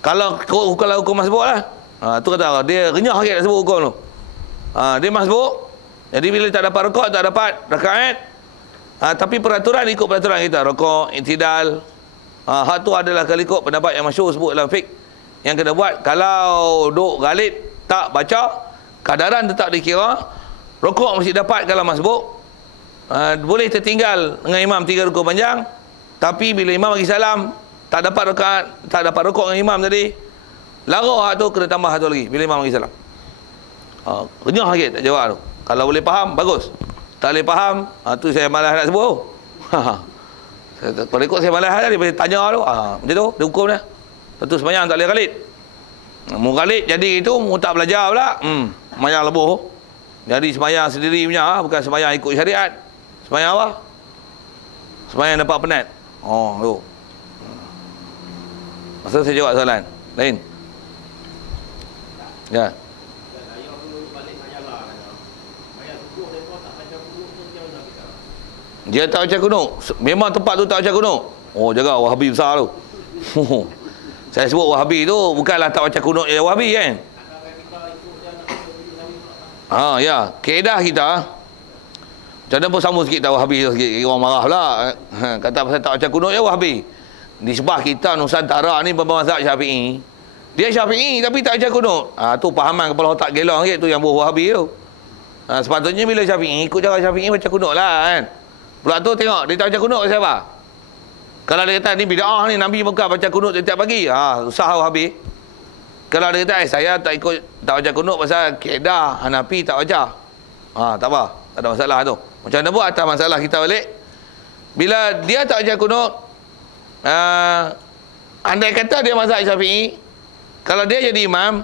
Kalau hukum masbuk lah. Tu kata dia renyah sikit nak sebut hukum tu. Dia masbuk. Jadi bila tak dapat rakaat, tak dapat rakaat. Tapi peraturan ikut peraturan kita. Rakaat, i'tidal. Hak tu adalah kalau ikut pendapat yang masyhur sebut dalam fiqh. Yang kena buat, kalau duk galid tak baca, kadaran tetap dikira. Rakaat mesti dapat kalau masbuk. Boleh tertinggal dengan imam 3 rukuk panjang. Tapi bila imam bagi salam, tak dapat rakaat dengan imam tadi, lara hak tu kena tambah satu lagi bila imam bagi salam. Renyah sikit tak jawab tu. Kalau boleh faham, bagus. Tak boleh faham, tu saya malas nak sebut. Kalau ikut saya malas tadi, boleh tanya tu. Macam tu, dia hukum dia. Tentu sembahyang tak boleh galid. Mu galid jadi itu, mu tak belajar pula. Sembahyang lebuh. Jadi sembahyang sendiri punya, bukan sembahyang ikut syariat. Sembahyang apa? Sembahyang dapat penat. Tu. Masa saya jawab soalan lain. Ya. Dia tak baca kunut. Memang tempat tu tak baca kunut. Jaga Wahabi besar tu. Saya sebut Wahabi tu bukanlah tak baca kunut je Wahabi kan. Ya, kaedah kita macam mana pun sama sikit tak Wahabi sikit. Orang marah pula. Kata pasal tak baca kunut je Wahabi. Di sebelah kita Nusantara ni mazhab Syafi'i. Dia Syafi'i tapi tak baca kunut. Tu pahaman kepala otak gelong sikit tu yang buah Wahabi tu. Sepatutnya bila Syafi'i ikut cara Syafi'i baca kunut lah kan. Pula tu tengok dia tak baca kunut pasal apa? Kalau dia kata ni bid'ah ni, Nabi bukan baca kunut setiap pagi. Susah Wahabi. Kalau dia kata saya tak baca kunut pasal kaedah Hanafi tak baca. Tak apa, tak ada masalah tu. Macam mana buat atas masalah kita balik. Bila dia tak baca kunut, andai kata dia mazhab Syafi'i, kalau dia jadi imam,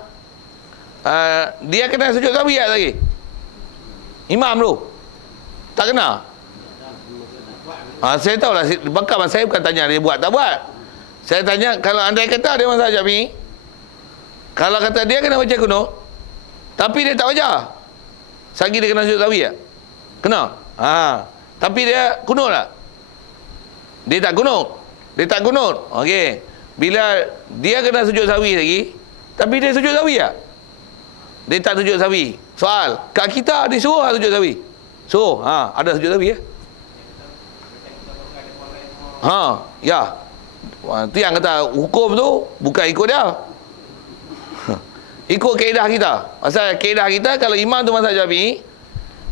dia kena sujud sahwi lagi. Imam tu tak kena. Saya tahu lah, bakal saya bukan tanya dia buat tak buat. Saya tanya, kalau andai kata dia mazhab Syafi'i, kalau kata dia kena baca kunut, tapi dia tak baca, sagi dia kena sujud sahwi tak? Kena. Tapi dia kunut tak? Dia tak kunut. Dia tak kunut. Okey. Bila dia kena sujud sahwi lagi, tapi dia sujud sahwi tak? Dia tak sujud sahwi. Soal, kat kita disuruh sujud sahwi. Suruh. Ada sujud sahwi ya? Ya. Tu yang kata hukum tu bukan ikut dia. Ikut kaedah kita. Pasal kaedah kita kalau imam tu mazhab Syafi'i,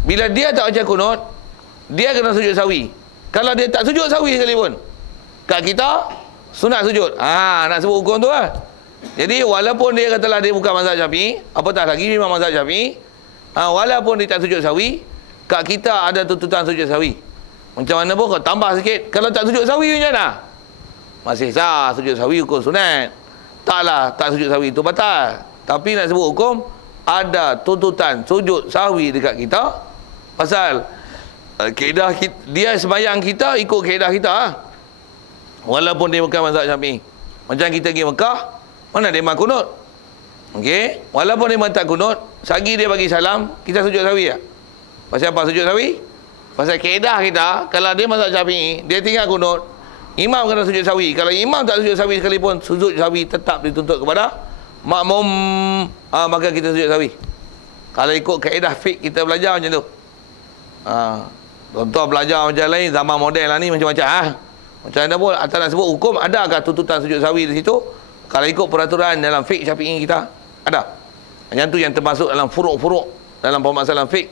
bila dia tak baca kunut, dia kena sujud sahwi. Kalau dia tak sujud sahwi sekalipun, kat kita sunat sujud. Nak sebut hukum tu lah. Jadi walaupun dia katalah dia bukan mazhab Syafi'i, apatah lagi memang mazhab Syafi'i, walaupun dia tak sujud sahwi, kat kita ada tuntutan sujud sahwi. Macam mana pun kau tambah sikit. Kalau tak sujud sahwi macam mana? Masih sah sujud sahwi hukum sunat. Taklah tak sujud sahwi itu batal. Tapi nak sebut hukum, ada tuntutan sujud sahwi dekat kita. Pasal kaedah dia sembahyang kita ikut kaedah kita. Walaupun dia bukan mazhab Syafi'i. Macam kita pergi Mekah, mana dia memang kunut. Okey, walaupun dia tak kunut, sagi dia bagi salam, kita sujud sahwi tak? Pasal apa sujud sahwi? Pasal kaedah kita, kalau dia mazhab Syafi'i, dia tinggal kunut, imam kena sujud sahwi. Kalau imam tak sujud sahwi sekalipun, sujud sahwi tetap dituntut kepada makmum. Maka kita sujud sahwi. Kalau ikut kaedah fiqh kita belajar macam tu. Contoh belajar macam lain, zaman moden lah ni macam-macam. Macam mana pun, atas nak sebut hukum, adakah tuntutan sujud sahwi di situ? Kalau ikut peraturan dalam fiqh Syafi'i kita, ada. Yang tu yang termasuk dalam furuk-furuk dalam permasalahan fiqh.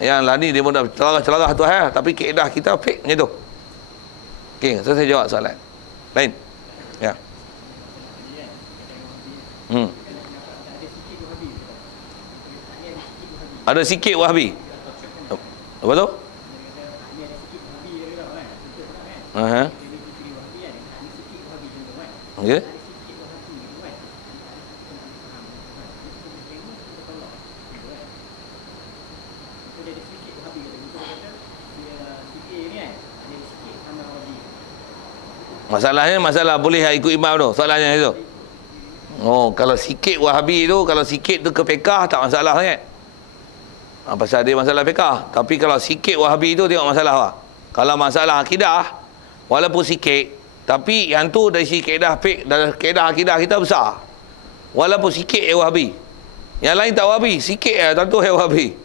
Yang lah ni dia pun dah celarah tu tapi kaedah kita fiqh macam tu. Okey, so saya jawab soalan lain. Ya. Ada sikit Wahabi. Apa tu? Okey. Masalahnya masalah boleh ikut imam tu. Soalannya itu. Kalau sikit Wahabi tu, kalau sikit tu ke fiqah tak masalah sangat. Pasal dia masalah fiqah. Tapi kalau sikit Wahabi tu tengok masalah apa. Kalau masalah akidah, walaupun sikit, tapi yang tu dari sisi kaedah fiqh, dari kaedah akidah kita besar. Walaupun sikit Wahabi. Yang lain tak Wahabi, sikit tentu Wahabi.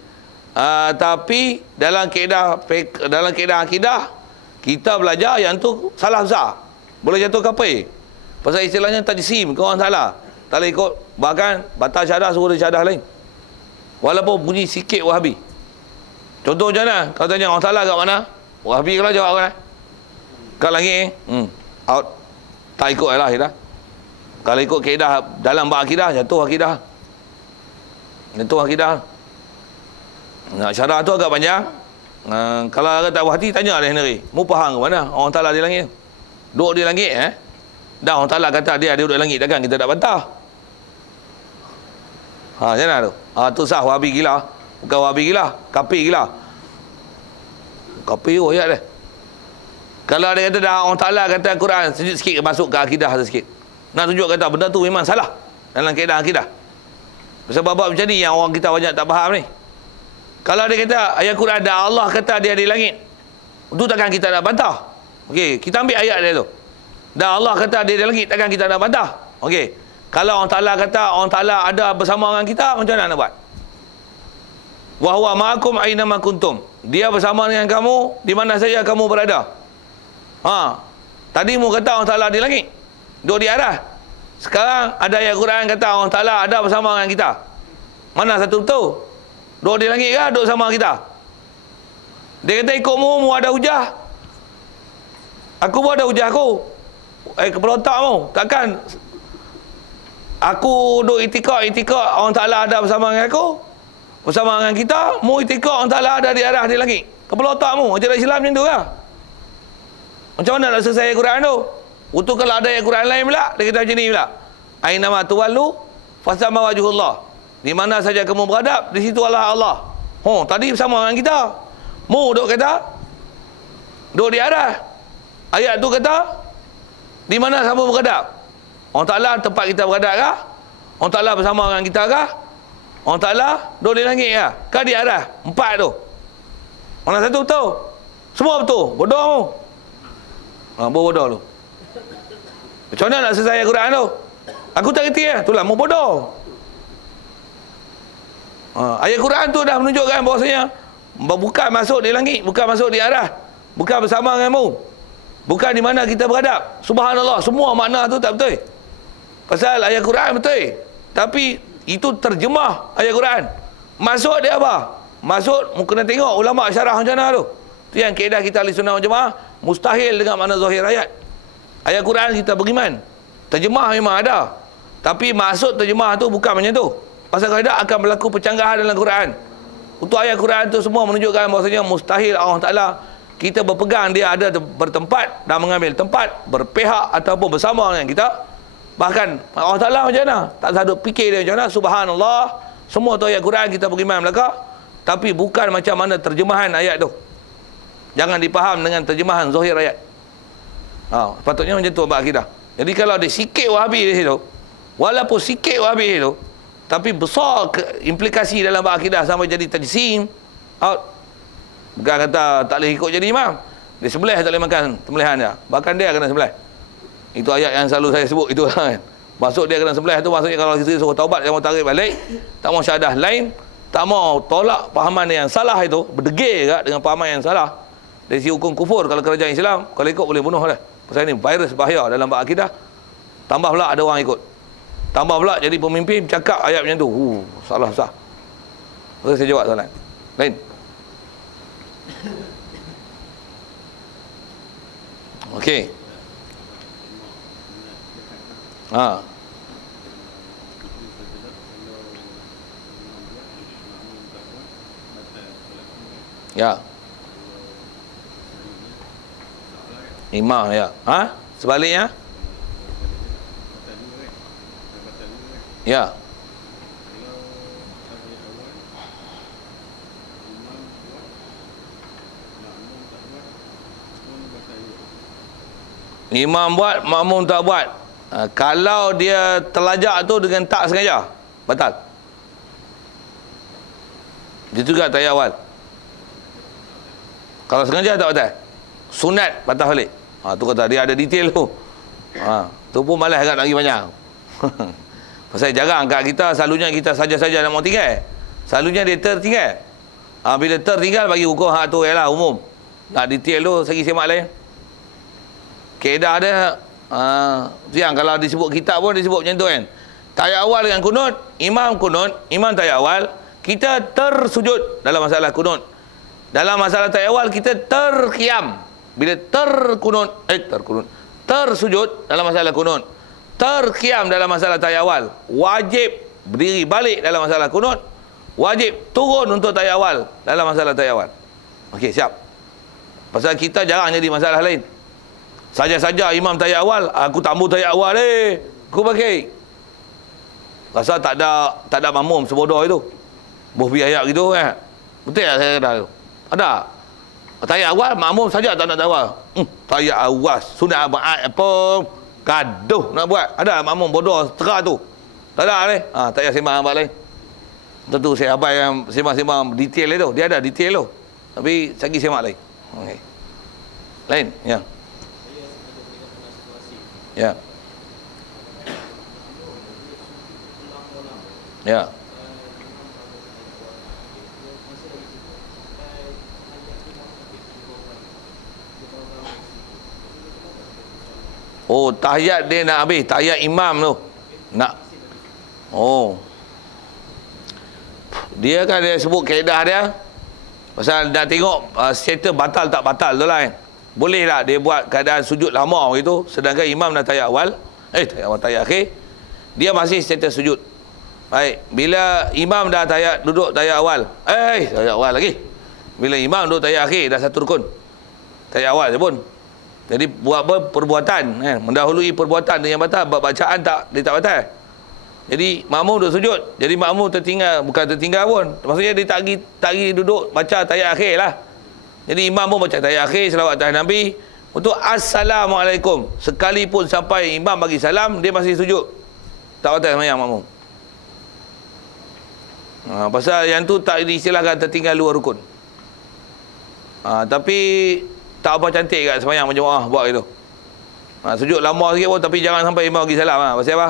Tapi dalam kaedah akidah, kita belajar yang tu salah besar. Boleh jatuh kafir. Pasal istilahnya tajsim, kau orang salah. Tak boleh ikut. Bahkan batal syahadah suruh dia syahadah lain. Walaupun bunyi sikit Wahabi. Contoh macam mana? Kalau tanya orang salah kat mana? Wahabi kalau jawab kan? Kat langit out. Tak ikut lah kita. Kalau ikut kaedah dalam bab akidah, jatuh akidah. Jatuh akidah. Syarah tu agak panjang. Kalau agak tak berhati, tanya dia sendiri. Mu faham ke mana? Orang Ta'ala di langit. Duduk di langit Dah orang Ta'ala kata dia duduk di langit, takkan kita tak bantah. Macam mana tu? Tu sah Wahabi gila. Bukan Wahabi gila, kafir gila. Kafir ayat dia. Kalau dia kata dah orang Ta'ala kata Quran, sikit masuk ke akidah sikit. Nak tunjuk kata benda tu memang salah dalam kaedah akidah. Sebab bab macam ni yang orang kita banyak tak faham ni. Kalau dia kata ayat Quran dah Allah kata dia di langit, tu takkan kita nak bantah. Okey, kita ambil ayat dia tu. Dah Allah kata dia di langit, takkan kita nak bantah. Okey. Kalau orang Ta'ala kata orang Ta'ala ada bersama dengan kita, macam mana nak buat? Wa huwa ma'akum aina ma kuntum. Dia bersama dengan kamu di mana saja kamu berada. Tadi mu kata orang Ta'ala di langit, duduk di atas. Sekarang ada ayat Quran kata orang Ta'ala ada bersama dengan kita. Mana satu betul? Duduk di langit ke duduk sama kita? Dia kata ikut mu ada hujah. Aku pun ada hujah aku. Kepala otak mu. Takkan aku duduk itikad orang Ta'ala ada bersama dengan aku, bersama dengan kita. Mu itikad orang Ta'ala ada di arah di langit. Kepala otak mu. Ajaran Islam macam tu lah. Macam mana nak selesai ayat Quran tu? Untuk kalau ada ayat Quran lain pula, dia kata macam ni pula. Aina ma tuwallu fasamma wajhullah. Di mana saja kamu beradab, di situ Allah. Tadi bersama dengan kita. Mu duk kata duduk di arah. Ayat tu kata di mana kamu beradab. Allah Ta'ala tempat kita beradab kah? Allah Ta'ala bersama dengan kita kah? Allah Ta'ala duduk di langit kah? Kah di arah? Empat tu. Mana satu betul? Semua betul. Bodoh mu. Bodoh tu. Macam mana nak selesai ayat Quran tu? Aku tak kerti itulah mu bodoh. Ayat Quran tu dah menunjukkan bahawasanya bukan masuk di langit, bukan masuk di arah, bukan bersama denganmu, bukan di mana kita beradab. Subhanallah, semua makna tu tak betul. Pasal ayat Quran betul, tapi itu terjemah ayat Quran. Maksud dia apa? Maksud mu kena tengok ulama syarah macam mana tu. Tu yang kaedah kita ahli sunnah wal jamaah, mustahil dengan makna zahir ayat. Ayat Quran kita beriman, terjemah memang ada, tapi maksud terjemah tu bukan macam tu. Pasal kalau tidak akan berlaku percanggahan dalam Quran. Untuk ayat Quran tu semua menunjukkan bahawasanya mustahil Allah Ta'ala kita berpegang dia ada bertempat dan mengambil tempat, berpihak ataupun bersama dengan kita. Bahkan Allah Ta'ala macam mana? Tak sadut fikir dia macam mana? Subhanallah, semua tu ayat Quran kita beriman belaka, tapi bukan macam mana terjemahan ayat tu. Jangan dipaham dengan terjemahan zahir ayat. Patutnya macam tu bab akidah. Jadi kalau ada sikit Wahabi di situ, walaupun sikit Wahabi itu, tapi besar implikasi dalam bab akidah sampai jadi tajsim, out. Bukan kata tak boleh ikut jadi imam. Dia sembelih tak boleh makan sembelihan dia. Bahkan dia kena sembelih. Itu ayat yang selalu saya sebut itu kan. Maksud dia kena sembelih tu maksudnya kalau kita suruh taubat, dia mau tarik balik, tak mau syahadah lain, tak mau tolak pahaman yang salah itu, berdegil kat dengan pahaman yang salah. Dari sisi hukum kufur kalau kerajaan Islam, kalau ikut boleh bunuh dah. Pasal ini virus bahaya dalam bab akidah. Tambah pula ada orang ikut. Tambah pula jadi pemimpin cakap ayat macam tu. Salah sah. Lepas saya jawab soalan lain. Okey. Ya. Imam ya. Sebaliknya? Ya. Imam buat, makmum tak buat. Kalau dia terlajak tu dengan tak sengaja, batal. Itu juga tayar awal. Kalau sengaja tak batal. Sunat batal balik. Tu kata dia ada detail tu. Tu pun malas agak lagi banyak. Pasal jarang kat kita, selalunya kita saja-saja nak mau tinggal. Selalunya dia tertinggal. Bila tertinggal bagi hukum hak tu ialah umum. Nak detail tu segi semak lain. Kaedah dia yang kalau disebut kitab pun disebut macam tu kan. Tayat awal dengan kunut, imam tayat awal, kita tersujud dalam masalah kunut. Dalam masalah tayat awal kita terqiyam. Bila tersujud dalam masalah kunut, terqiyam dalam masalah tayat awal, wajib berdiri balik dalam masalah kunut, wajib turun untuk tayat awal dalam masalah tayat awal. Okey, siap. Pasal kita jarang jadi masalah lain. Saja-saja imam tayat awal, aku tambah tayat awal aku pakai. Rasa tak ada makmum sebodoh itu. Buh biaya gitu kan. Betul tak saya kata tu? Ada. Tayat awal makmum saja tak nak awal. Tayat awal sunat apa gaduh nak buat. Ada makmum bodoh terah tu. Tak ada ni. Tak payah sembang abang lain. Tentu saya abang yang sembang-sembang detail itu. Dia ada detail tu. Tapi sagi semak lain. Okey. Lain, ya. Ya. Ya. Oh, tahiyat dia nak habis. Tahiyat imam tu. Nak. Oh. Dia kan dia sebut kaedah dia. Pasal nak tengok status batal tak batal tu lah kan. Boleh tak dia buat keadaan sujud lama gitu. Sedangkan imam dah tahiyat awal. Tahiyat awal, tahiyat akhir. Dia masih status sujud. Baik. Bila imam dah duduk tahiyat awal. Tahiyat awal lagi. Bila imam duduk tahiyat akhir dah satu rukun. Tahiyat awal je pun. Jadi buat perbuatan kan, mendahului perbuatan yang batal, bacaan dia tak batal. Jadi makmum duduk sujud. Jadi makmum bukan tertinggal pun. Maksudnya dia tak pergi duduk baca tahiyat akhir lah. Jadi imam pun baca tahiyat akhir, selawat atas Nabi untuk Assalamualaikum. Sekalipun sampai imam bagi salam, dia masih sujud. Tak batal sembahyang makmum. Pasal yang tu tak diistilahkan tertinggal luar rukun. Tapi tak apa cantik kat sembahyang berjemaah buat gitu. Sujud lama sikit pun, tapi jangan sampai imam bagi salam. Pasal apa?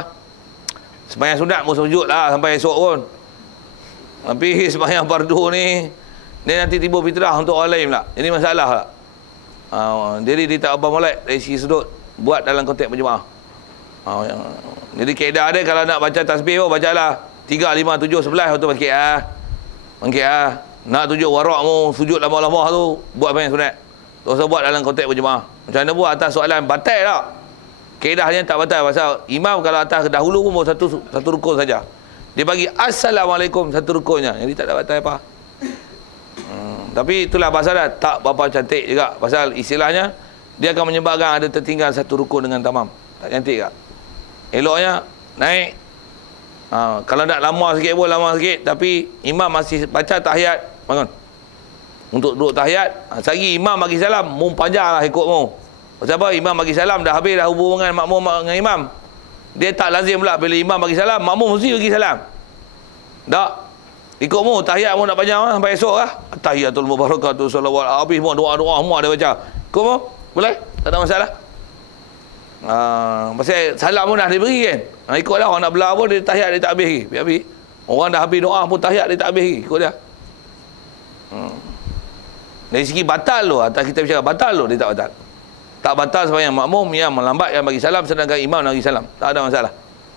Sembahyang sunat pun sujud lah sampai esok pun. Tapi sembahyang fardu ni, dia nanti timbul fitrah untuk orang lain pula. Jadi masalah lah. Jadi dia tak apa molek dari segi sudut buat dalam konteks berjemaah. Jadi kaedah dia kalau nak baca tasbih pun bacalah 3, 5, 7, 11 tu bangkit Nak tunjuk warak mu sujud lama-lama tu buat sembahyang sunat. Tak usah buat dalam konteks berjemaah. Macam mana buat atas soalan batal tak? Kaedahnya tak batal. Pasal imam kalau atas dahulu pun baru satu rukun saja. Dia bagi Assalamualaikum satu rukunnya. Jadi tak ada batal apa. Tapi itulah pasal dah tak berapa cantik juga. Pasal istilahnya dia akan menyebabkan ada tertinggal satu rukun dengan tamam. Tak cantik tak? Eloknya naik. Kalau nak lama sikit pun lama sikit. Tapi imam masih baca tahiyat. Bangun. Untuk duduk tahiyat, sehari imam bagi salam, panjang lah ikut mu. Pasal apa? Imam bagi salam dah habis dah hubungan makmum dengan imam. Dia tak lazim pula bila imam bagi salam, makmum mesti bagi salam. Tak. Ikut mu, tahiyat mu nak panjang lah, sampai esok lah. Tahiyatul mubarakatuh, salawat, habis mu doa-doa semua dia baca. Ikut mu? Boleh? Tak ada masalah. Pasal salam pun dah diberi kan. Ikutlah orang nak belah pun dia tahiyat dia tak habis lagi. Habis. Orang dah habis doa pun tahiyat dia tak habis lagi. Ikut dia. Dari segi batal tu, atas kita bicara batal tu, dia tak batal. Tak batal sembahyang makmum yang melambat yang bagi salam, sedangkan imam nak bagi salam. Tak ada masalah.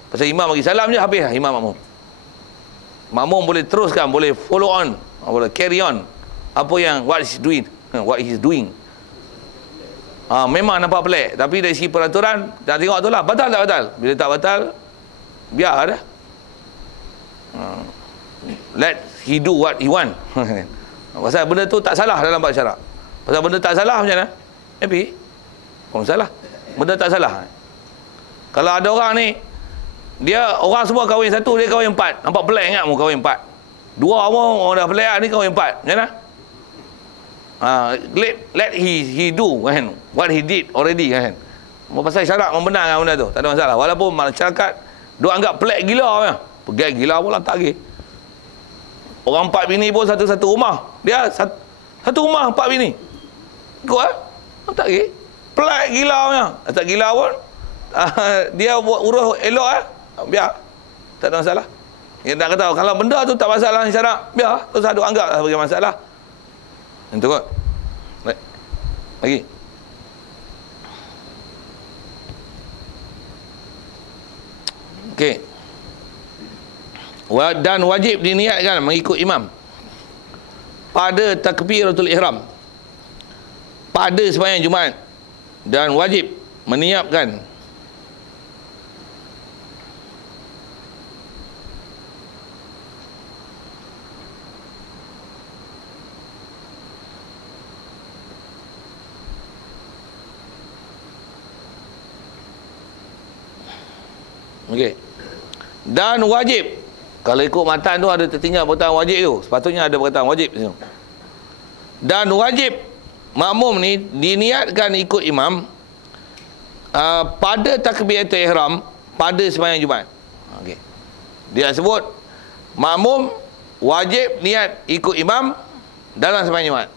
Pasal imam bagi salam je, habis lah imam makmum. Makmum boleh teruskan, boleh follow on, boleh carry on apa yang what he's doing. Memang nampak pelik, tapi dari segi peraturan dah tengok tu lah, batal tak batal. Bila tak batal, biar dah. Let he do what he want. Pasal benda tu tak salah dalam bab syarak. Pasal benda tak salah macam mana? Happy. Kau salah. Benda tak salah. Kalau ada orang ni, orang semua kahwin satu, dia kahwin 4. Nampak pelik ingat mu kahwin 4. 2 orang dah pelik ni kahwin 4. Macam mana? Let he do kan, what he did already kan. Pasal syarak membenarkan benda tu, tak ada masalah. Walaupun masyarakat duk anggap pelik gila kan. Pegang gila pula tak lagi. Orang 4 bini pun satu-satu rumah. Dia satu rumah 4 bini. Ikut lah. Tak lagi. Pelik gila punya. Tak gila pun. Dia buat urus elok lah. Biar. Tak ada masalah. Yang nak kata kalau benda tu tak masalah syarak, biar terus ada anggap sebagai masalah. Itu kot. Baik. Lagi. Okey. Dan wajib diniatkan mengikut imam pada takbiratul ihram pada sembahyang Jumaat, dan wajib meniapkan okey. Dan wajib, kalau ikut matan tu ada tertinggal perkataan wajib tu, sepatutnya ada perkataan wajib di situ. Dan wajib makmum ni diniatkan ikut imam pada takbiratul ihram pada sembahyang Jumaat. Okey. Dia sebut makmum wajib niat ikut imam dalam sembahyang Jumaat.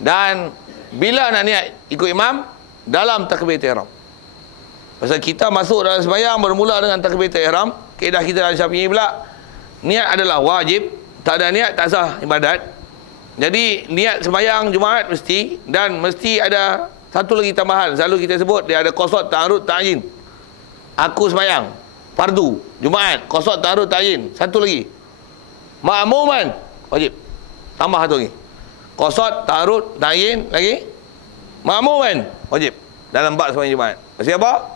Dan bila nak niat ikut imam? Dalam takbiratul ihram. Pasal kita masuk dalam sembahyang bermula dengan takbiratul ihram, kaedah kita dalam Syafi'i pula, niat adalah wajib, tak ada niat tak sah ibadat. Jadi niat sembahyang Jumaat mesti, dan mesti ada satu lagi tambahan, selalu kita sebut dia ada qasad, ta'arud, ta'yin. Aku sembahyang fardu Jumaat, qasad, ta'arud, ta'yin. Satu lagi makmuman wajib, tambah satu lagi, qasad, ta'arud, ta'yin, lagi makmuman wajib dalam bab sembahyang Jumaat. Pasal apa?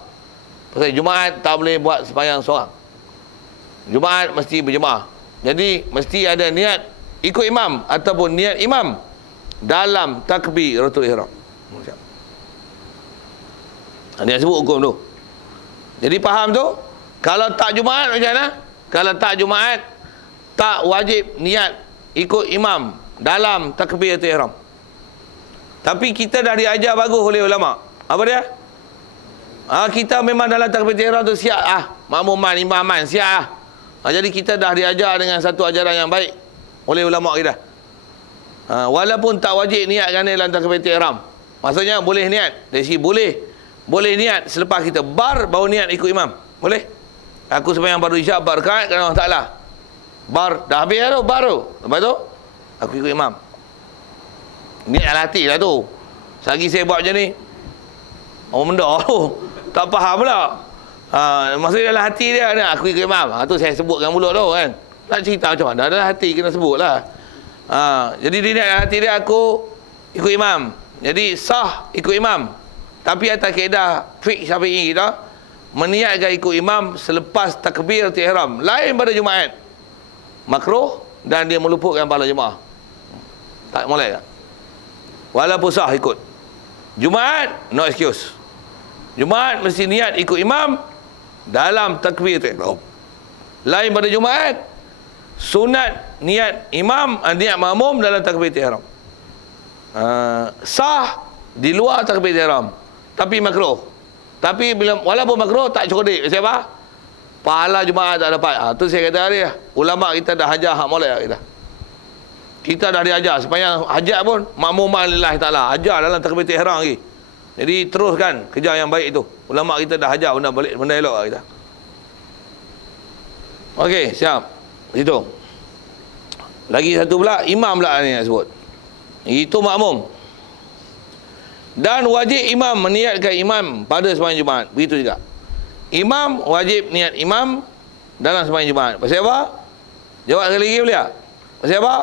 Pasal Jumaat tak boleh buat sembahyang seorang. Jumaat mesti berjemaah. Jadi mesti ada niat ikut imam ataupun niat imam dalam takbiratul ihram. Dia sebut hukum tu. Jadi faham tu? Kalau tak Jumaat macam mana? Kalau tak Jumaat, tak wajib niat ikut imam dalam takbiratul ihram. Tapi kita dah diajar bagus oleh ulama. Apa dia? Kita memang dalam takbiratul ihram tu siap makmuman, imaman siap jadi kita dah diajar dengan satu ajaran yang baik oleh ulama kita. Walaupun tak wajib niatkan dalam takbiratul ihram. Maksudnya boleh niat. Dari sini boleh niat selepas kita bar baru niat ikut imam. Boleh. Aku sembahyang fardu isyak bar rakaat kerana Allah Taala. Bar dah habis tu baru. Lepas tu aku ikut imam. Niat dalam hati lah tu. Selagi saya buat macam ni, orang benda tu tak faham pula. Maksudnya dalam hati dia ada aku ikut imam. Tu saya sebutkan mulut tu kan. Nak cerita macam mana? Dalam hati kena sebut lah. Jadi dia dalam hati dia aku ikut imam. Jadi sah ikut imam. Tapi atas kaedah fiqh Syafi'i kita, meniatkan ikut imam selepas takbiratul ihram lain pada Jumaat makruh, dan dia meluputkan pahala jemaah. Tak boleh tak? Walaupun sah ikut Jumaat, no excuse. Jumaat mesti niat ikut imam dalam takbiratul ihram. Lain pada Jumaat, sunat niat imam, niat makmum dalam takbiratul ihram. Sah di luar takbiratul ihram, tapi makruh. Tapi bila walaupun makruh tak cukup. Siapa? Pahala Jumaat tak dapat. Tu saya kata dia. Ulama kita dah hajar hak molek kita. Kita dah diajar supaya hajat pun makmuman lillahi taala. Ajar dalam takbiratul ihram lagi. Jadi teruskan kerja yang baik itu. Ulama kita dah hajar benda balik, benda elok kita. Okey, siap. Situ. Lagi satu pula, imam pula ni nak sebut. Itu makmum. Dan wajib imam meniatkan imam pada sembahyang Jumaat. Begitu juga. Imam wajib niat imam dalam sembahyang Jumaat. Pasal apa? Jawab sekali lagi boleh tak? Pasal apa?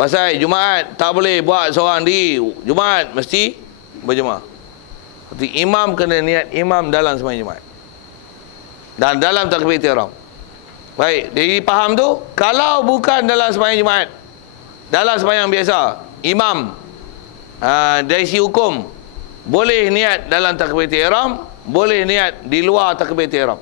Pasal Jumaat tak boleh buat seorang diri. Jumaat mesti berjemaah. Jadi imam kena niat imam dalam sembahyang Jumaat dan dalam takbiratul ihram. Baik, jadi faham tu? Kalau bukan dalam sembahyang Jumaat, dalam sembahyang biasa, imam dari sisi hukum boleh niat dalam takbiratul ihram, boleh niat di luar takbiratul ihram.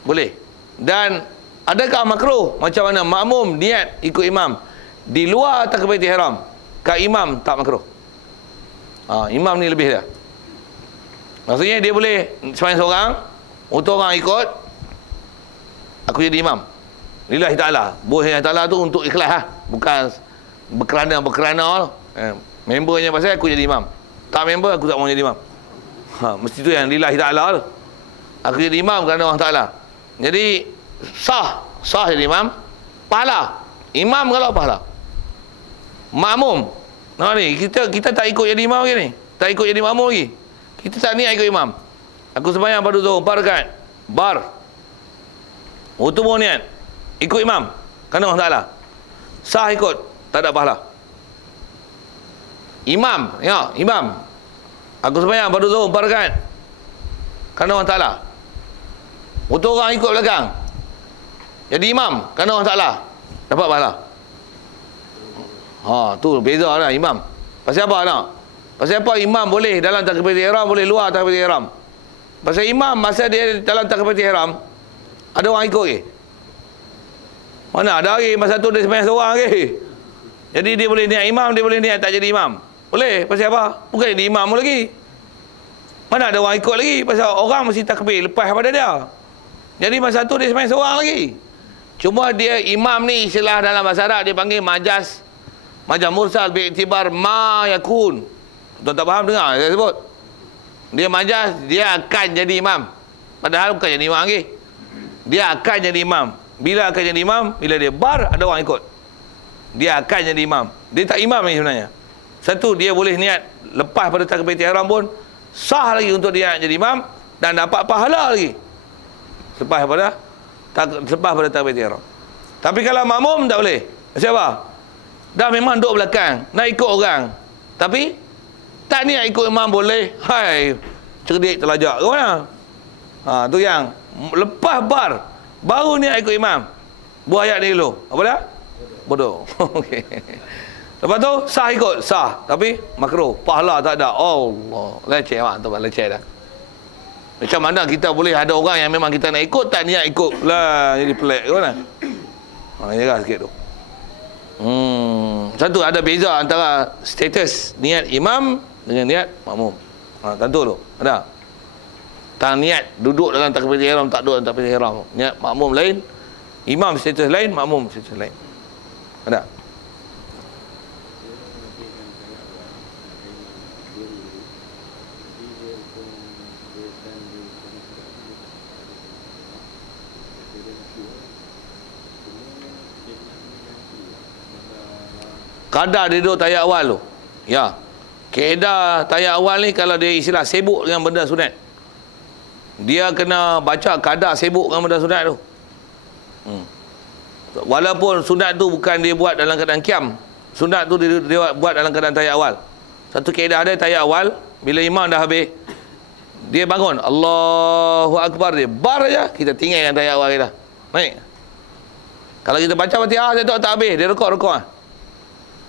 Boleh. Dan adakah makruh macam mana makmum niat ikut imam di luar takbiratul ihram? Kat imam tak makruh. Imam ni lebih dia. Maksudnya dia boleh sembahyang seorang, untuk orang ikut, aku jadi imam lillahi ta'ala. Boleh ta'ala tu untuk ikhlas lah. Bukan berkerana membernya pasal aku jadi imam. Tak member aku tak mau jadi imam. Mesti tu yang lillahi ta'ala tu. Aku jadi imam kerana Allah Ta'ala. Jadi sah jadi imam, pahala. Imam kalau pahala. Makmum. Nah ni, kita tak ikut jadi imam lagi ni. Tak ikut jadi makmum lagi. Kita tak niat ikut imam. Aku sembahyang pada zuhur 4 rakaat. Bar. Waktu mau niat ikut imam. Kerana Allah Taala. Sah ikut, tak ada pahala. Imam, ya, imam. Aku sembahyang pada zuhur 4 rakaat. Kerana Allah Taala. Waktu orang ikut belakang. Jadi imam, kerana Allah Taala. Dapat pahala. Tu beza lah imam. Pasal apa nak? Pasal apa imam boleh dalam takbiratul ihram, boleh luar takbiratul ihram? Pasal imam masa dia dalam takbiratul ihram ada orang ikut ke? Mana ada lagi masa tu dia sembahyang seorang ke? Jadi dia boleh niat imam, dia boleh niat tak jadi imam. Boleh. Pasal apa? Bukan jadi imam lagi. Mana ada orang ikut lagi? Pasal orang mesti takbir lepas pada dia. Jadi masa tu dia sembahyang seorang lagi. Cuma dia imam ni istilah dalam bahasa Arab dia panggil majaz mursal bi'tibar ma yakun. Tuan tak faham dengar saya sebut. Dia majaz, dia akan jadi imam. Padahal bukan jadi imam lagi. Dia akan jadi imam. Bila akan jadi imam? Bila dia bar ada orang ikut. Dia akan jadi imam. Dia tak imam ni sebenarnya. Satu, dia boleh niat lepas pada takbiratul ihram pun sah lagi untuk dia jadi imam dan dapat pahala lagi. Lepas pada takbiratul ihram. Tapi kalau makmum tak boleh. Siapa? Dah memang duduk belakang, nak ikut orang. Tapi tak niat ikut imam boleh. Hai, cerdik terlajak ke mana? Tu yang lepas bar baru niat ikut imam. Buah ayat ni dulu. Apa dah? Bodoh. Okey. Lepas tu sah ikut, sah. Tapi makruh, pahala tak ada. Allah, leceh mak, tu leceh dah. Macam mana kita boleh ada orang yang memang kita nak ikut tak niat ikut lah, jadi pelik ke mana? Jaga sikit tu. Satu ada beza antara status niat imam dengan niat makmum. Tentu tu. Ada. Tak niat duduk dalam takbiratul ihram, tak duduk dalam takbiratul ihram. Niat makmum lain, imam status lain, makmum status lain. Ada. Kadar dia duduk tayat awal tu. Ya. Kaedah tayat awal ni kalau dia istilah sibuk dengan benda sunat. Dia kena baca kadar sibuk dengan benda sunat tu. Walaupun sunat tu bukan dia buat dalam keadaan kiam. Sunat tu dia buat dalam keadaan tayat awal. Satu kaedah dia tayat awal, bila imam dah habis, dia bangun, Allahu Akbar, dia bar aja, kita tinggalkan tayat awal kita. Naik. Kalau kita baca Fatihah, tak habis, dia rekod.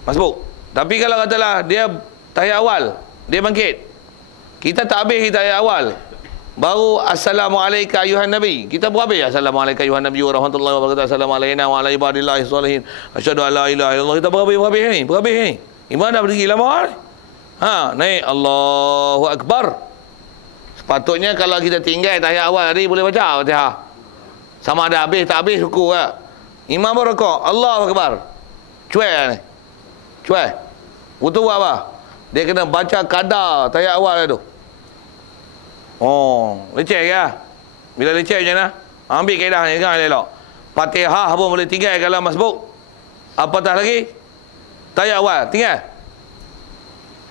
Masbuk. Tapi kalau katalah dia tahiyat awal, dia bangkit. Kita tak habis tahiyat awal. Baru assalamualaikum ayuhan nabi. Kita pun habis assalamualaikum ayuhan nabi wa rahmatullahi wa barakatuh. Assalamualaikum wa ala ibadillahi sholihin. Asyhadu an la ilaha illallah. Kita berhabis ni. Imam dah berdiri lama. Naik Allahu Akbar. Sepatutnya kalau kita tinggal tahiyat awal tadi boleh baca Fatihah. Sama ada habis tak habis ruku ke. Imam berrukuk, Allahu Akbar. Cuai ni. Cuai. Waktu buat apa? Dia kena baca kadar tahiyat awal tu. Leceh ke? Bila leceh macam mana? Ambil kaedah ni kan elok. Fatihah pun boleh tinggal kalau masbuk. Apatah lagi? Tahiyat awal. Tinggal?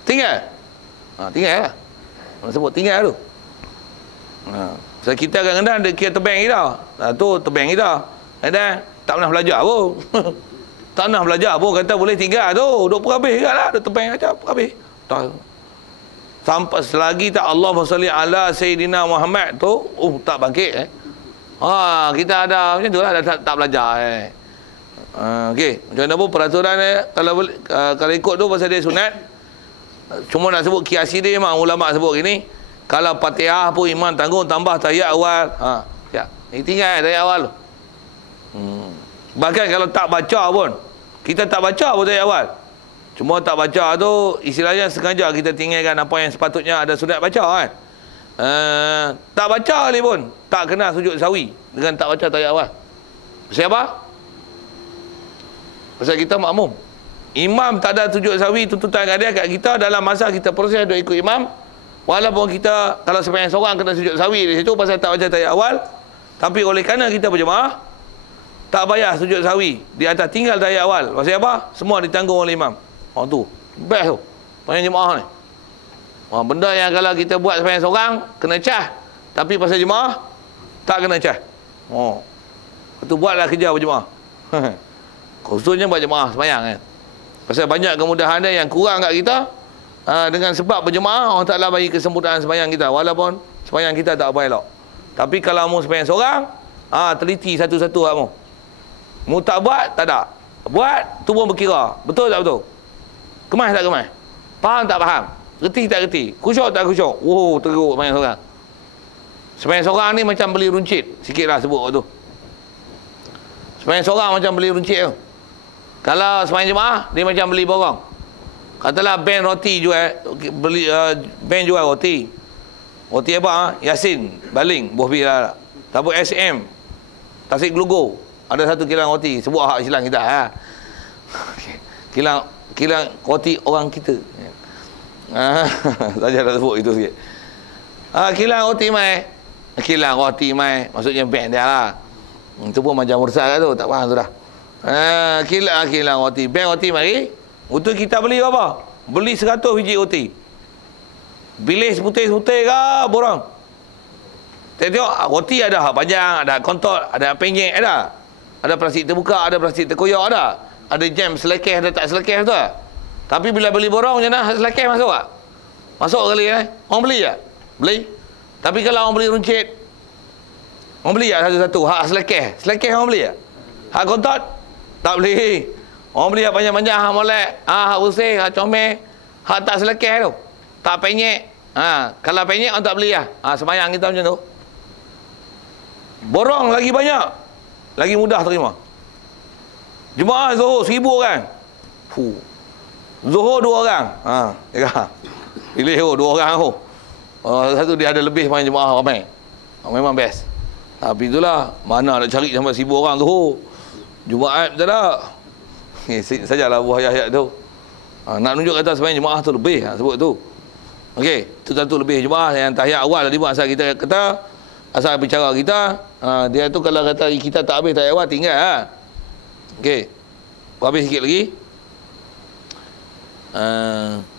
Tinggal lah. Sebut tinggal tu. So kita kadang-kadang dia kira tebang kita. Tu tebang kita. Dan tak pernah belajar pun. Tak nak belajar pun kata boleh tinggal tu. Duk perhabis juga lah. Duk tebang aja perhabis. Sampai selagi tak Allahumma salli ala Sayyidina Muhammad tu, tak bangkit kita ada macam tu lah, tak belajar okey. Macam mana pun peraturan kalau ikut tu pasal dia sunat. Cuma nak sebut kiasi dia memang ulama sebut gini. Kalau Fatihah pun imam tanggung tambah tahiyat awal. Ini tinggal tahiyat awal tu. Bahkan kalau tak baca pun, kita tak baca pun tahiyat awal. Cuma tak baca tu istilahnya sengaja kita tinggalkan apa yang sepatutnya ada sunat baca kan. Tak baca kali pun tak kena sujud sawi dengan tak baca tahiyat awal. Siapa? Pasal kita makmum. Imam tak ada sujud sawi, tuntutan dia kat kita dalam masa kita proses duk ikut imam. Walaupun kita kalau sembahyang seorang kena sujud sawi di situ pasal tak baca tahiyat awal, Tapi oleh kerana kita berjemaah, tak payah sujud sahwi di atas tinggal tahiyat awal. Pasal apa? Semua ditanggung oleh imam. Tu best tu sembahyang jemaah ni. Benda yang kalau kita buat sembahyang seorang kena cas, tapi pasal jemaah tak kena cas. Itu buatlah kerja berjemaah. Khususnya buat jemaah sembahyang kan. Pasal banyak kemudahan dia yang kurang kat kita. Dengan sebab berjemaah, Allah Ta'ala bagi kesemudahan sembahyang kita, walaupun sembahyang kita tak apa elok. Tapi kalau mu sembahyang seorang, teliti satu-satu kamu. Mu tak buat, tak ada. Buat, tu pun berkira. Betul tak betul? Kemas tak kemas? Faham tak faham? Reti tak reti? Khusyuk tak khusyuk? Teruk sembahyang seorang. Sembahyang seorang ni macam beli runcit. Sikit lah sebut tu. Sembahyang seorang macam beli runcit tu. Kalau sembahyang jemaah, dia macam beli borong. Katalah ben roti jual, beli ben jual roti. Roti apa? Yasin, baling, buah pira. Tabuk SM, Tasik Gelugo. Ada satu kilang roti. Sebut hak Islam kita. Kilang roti orang kita. Saja dah sebut itu sikit. Kilang roti mai. Kilang roti mai. Maksudnya ben dia lah. Itu pun macam mursal lah tu. Tak faham tu dah. Kilang roti. Ben roti mari. Untuk kita beli apa? Beli 100 biji roti. Bilis putih-putih ke borang? Tengok roti ada hak panjang, ada kontot, ada penyek ada. Ada plastik terbuka, ada plastik terkoyak ada. Ada jam selekeh, ada tak selekeh tu. Tapi bila beli borang macam mana? Selekeh masuk tak? Masuk kali Orang beli tak? Beli. Tapi kalau orang beli runcit, orang beli tak satu-satu? Hak selekeh. Selekeh orang beli tak? Hak kontot? Tak beli. Orang beli hak panjang-panjang, hak molek, hak usih, hak comel, hak tak selekeh tu. Tak penyek. Kalau penyek orang tak beli lah. Sembahyang kita macam tu. Borong lagi banyak, lagi mudah terima. Jemaah Zuhur 1000 orang. Zuhur 2 orang. Pilih 2 orang tu. Satu dia ada lebih main jemaah ramai. Memang best. Tapi itulah, mana nak cari sampai 1000 orang Zuhur. Jumaat tak ada. Sajalah buah ayat tu. Nak tunjuk kata sebenarnya jemaah tu lebih sebut tu. Okey, itu satu lebih jemaah yang tahiyat awal tadi pun asal kita kata, asal bicara kita, dia tu kalau kata kita tak habis tahiyat awal tinggal Okey. Habis sikit lagi.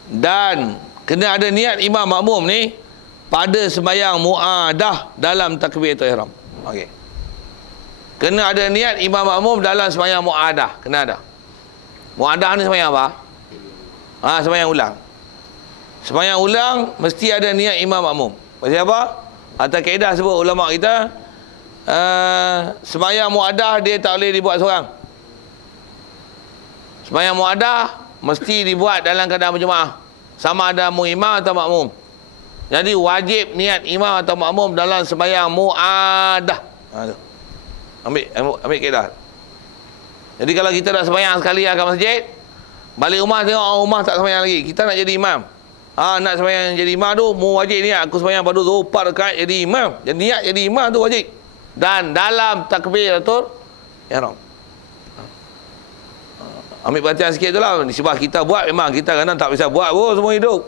Dan kena ada niat imam makmum ni pada sembahyang muadah dalam takbiratul ihram. Okey. Kena ada niat imam makmum dalam sembahyang muadah, kena ada. Muadah ni sembahyang apa? Sembahyang ulang. Sembahyang ulang mesti ada niat imam makmum. Pasal apa? Atas kaedah sebut ulama kita, sembahyang muadah dia tak boleh dibuat seorang. Sembahyang muadah mesti dibuat dalam keadaan berjemaah. Sama ada mu imam atau makmum. Jadi wajib niat imam atau makmum dalam sembahyang muadah. Ambil kaedah. Jadi kalau kita dah sembahyang sekali kat masjid, balik rumah tengok orang rumah tak sembahyang lagi, kita nak jadi imam. Nak sembahyang jadi imam tu, mu wajib niat aku sembahyang pada 4 rakaat jadi imam. Jadi niat jadi imam tu wajib. Dan dalam takbiratul ihram. Ambil perhatian sikit tu lah. Sebab kita buat memang kita kadang tak bisa buat pun semua hidup.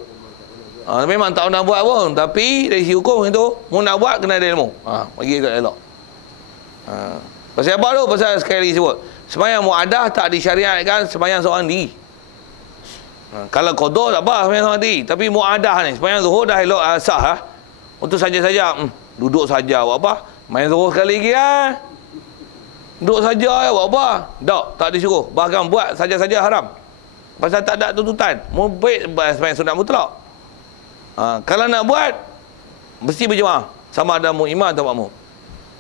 Memang tak nak buat pun, tapi dari sisi hukum itu, mu nak buat kena ada ilmu. Bagi kat elok. Pasal apa tu? Pasal sekali lagi sebut, sembahyang muadah tak disyariatkan sembahyang seorang diri. Kalau qada tak apa sembahyang seorang diri, tapi muadah ni sembahyang zuhur dah elok sah untuk saja-saja duduk saja buat apa? Main zuhur sekali lagi duduk saja buat apa? Tak disuruh. Bahkan buat saja-saja haram. Pasal tak ada tuntutan. Mu baik sembahyang sunat mutlak. Kalau nak buat mesti berjemaah, sama ada mu imam atau makmum.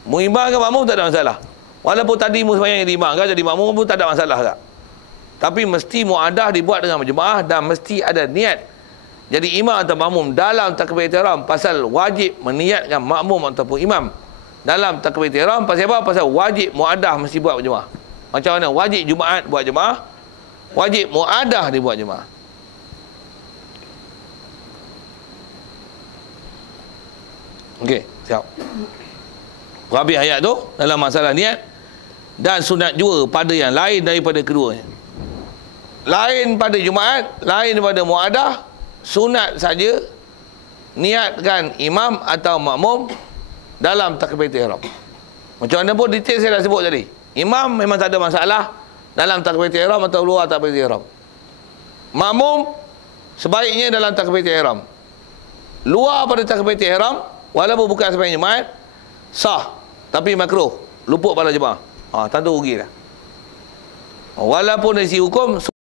Mu imam ke makmum tak ada masalah. Walaupun tadi mu sembahyang jadi imam ke jadi makmum pun tak ada masalah tak. Tapi mesti muadah dibuat dengan berjemaah dan mesti ada niat jadi imam atau makmum dalam takbiratul ihram. Pasal wajib meniatkan makmum ataupun imam dalam takbiratul ihram. Pasal apa? Pasal wajib muadah mesti buat berjemaah. Macam mana? Wajib Jumaat buat jemaah, wajib muadah dibuat jemaah. Okey, siap. Habis ayat tu dalam masalah niat dan sunat juga pada yang lain daripada keduanya. Lain pada Jumaat, lain pada muadah, sunat saja niatkan imam atau makmum dalam takbiratul ihram. Macam mana pun detail saya dah sebut tadi. Imam memang tak ada masalah dalam takbiratul ihram atau luar takbiratul ihram. Makmum sebaiknya dalam takbiratul ihram. Luar pada takbiratul ihram, walaupun bukan sembahyang Jumaat, sah, tapi makruh, luput pada jemaah. Tentu rugi dah. Walaupun dari sisi hukum